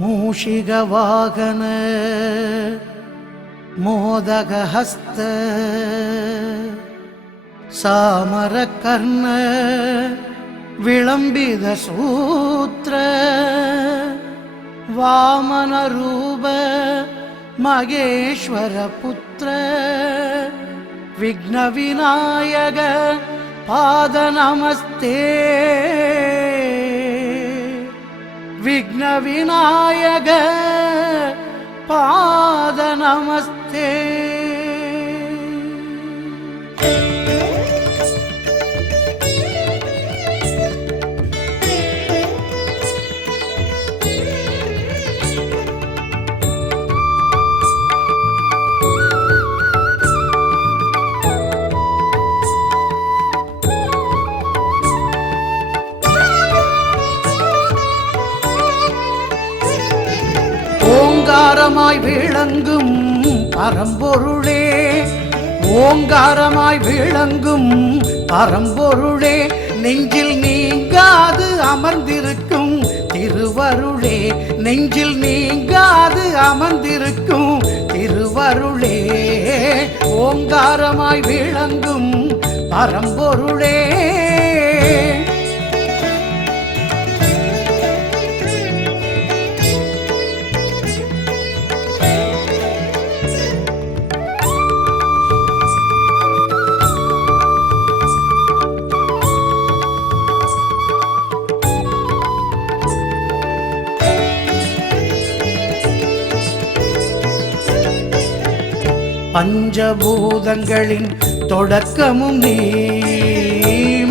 மூஷிகவாகன மோதகஹஸ்த சாமரகர்ண விளம்பித சூத்ர வாமனரூப மகேஸ்வர புத்திர விக்ன விநாயக பாத நமஸ்தே விக்ன விநாயக பாத நமஸ்தே. ஓங்காரமாய் விளங்கும் பரம்பொருளே, ஓங்காரமாய் விளங்கும் பரம்பொருளே, நெஞ்சில் நீங்காது அமர்ந்திருக்கும் திருவருளே, நெஞ்சில் நீங்காது அமர்ந்திருக்கும் திருவருளே, ஓங்காரமாய் விளங்கும் பரம்பொருளே. பஞ்சபூதங்களின் தொடக்கமும் நீ,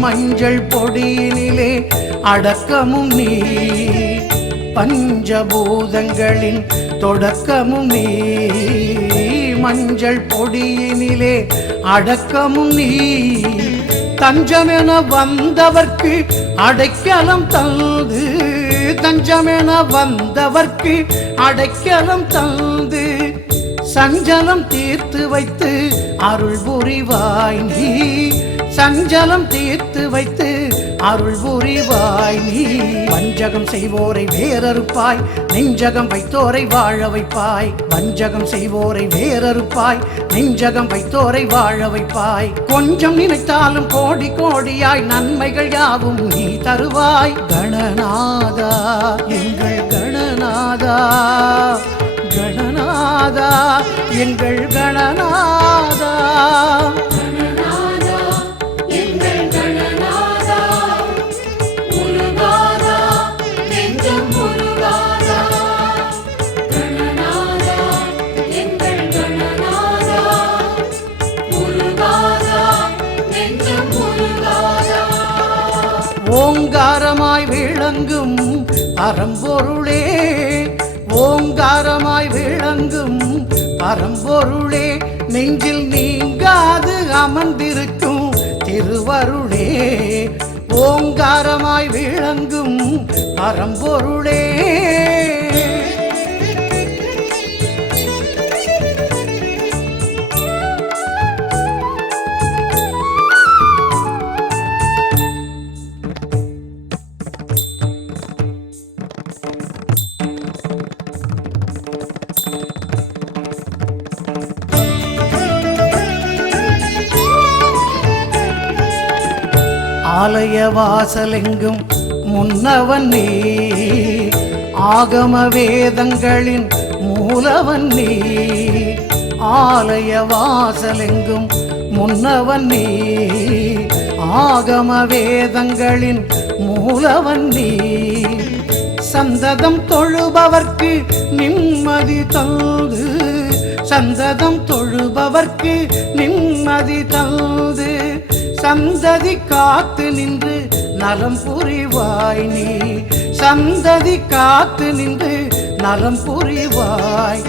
மஞ்சள் பொடியினிலே அடக்கமும் நீ, பஞ்சபூதங்களின் தொடக்கமும் நீ, மஞ்சள் பொடியினிலே அடக்கமும் நீ, தஞ்சமென வந்தவர்க்கு அடைக்கலம் தந்து, தஞ்சமென வந்தவர்க்கு அடைக்கலம் தந்து, சஞ்சலம் தீர்த்து வைத்து அருள் புரிவாய் நீ, சஞ்சலம் தீர்த்து வைத்து அருள் புரிவாய் நீ, வஞ்சகம் செய்வோரை வேறறுப்பாய், நெஞ்சகம் வைத்தோரை வாழ வைப்பாய், வஞ்சகம் செய்வோரை வேறறுப்பாய், நெஞ்சகம் வைத்தோரை வாழ வைப்பாய், கொஞ்சம் நினைத்தாலும் கோடி கோடியாய் நன்மைகள் யாவும் நீ தருவாய். கணநாதா எங்கள் கணநாதா, கணநாதா எங்கள் கணநாதா, கணநாதா எங்கள் கணநாதா, முருகாதா நெஞ்சம் முருகாதா, கணநாதா எங்கள் கணநாதா, முருகாதா நெஞ்சம் முருகாதா. ஓங்காரமாய் விளங்கும் பரம்பொருளே, ஓங்காரமாய் விளங்கும் பரம்பொருளே, நெஞ்சில் நீங்காது அமர்ந்திருக்கும் திருவருளே, ஓங்காரமாய் விளங்கும் பரம்பொருளே. ஆலய வாசலெங்கும் முன்னவன் நீ, ஆகம வேதங்களின் மூலவன் நீ, ஆலய வாசலெங்கும் முன்னவன் நீ, ஆகம வேதங்களின் மூலவன் நீ, சந்ததம் தொழுபவர்க்கு நிம்மதி தந்து, சந்ததம் தொழுபவர்க்கு நிம்மதி தந்து, சந்ததி காத்து நின்று நலம் புரிவாய் நீ, சந்ததி காத்து நின்று நலம் புரிவாய்,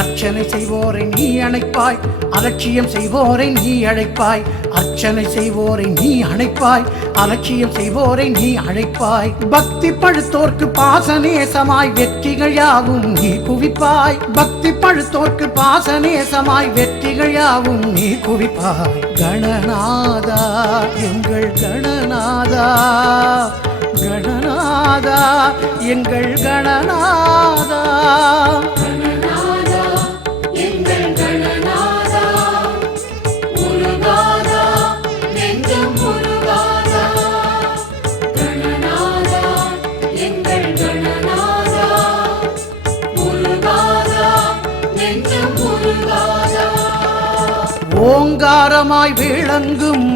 அர்ச்சனை செய்வோரை நீ அணைப்பாய், அலட்சியம் செய்வோரை நீ அழைப்பாய், அர்ச்சனை செய்வோரை நீ அணைப்பாய், அலட்சியம் செய்வோரை நீ அழைப்பாய், பக்தி பழுத்தோர்க்கு பாசநேசமாய் வெற்றிகள் யாவும் நீ குவிப்பாய், பக்தி பழுத்தோர்க்கு பாசநேசமாய் வெற்றிகள் யாவும் நீ குவிப்பாய். கணநாதா எங்கள் கணநாதா, கணநாதா எங்கள் கணநாதா கணநாதா எங்கள் கணநாதா முருகாதா நெஞ்சம் முருகாதா கணநாதா எங்கள் கணநாதா முருகாதா நெஞ்சம் முருகாதா ஓங்காரமாய் விளங்கும்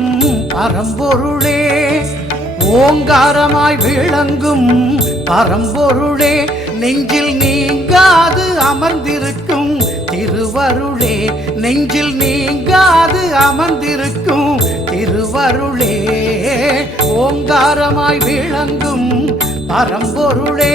பரம்பொருளே ஓங்காரமாய் விளங்கும் பரம்பொருளே நெஞ்சில் நீங்காது அமர்ந்திருக்கும் திருவருளே நெஞ்சில் நீங்காது அமர்ந்திருக்கும் திருவருளே ஓங்காரமாய் விளங்கும் பரம்பொருளே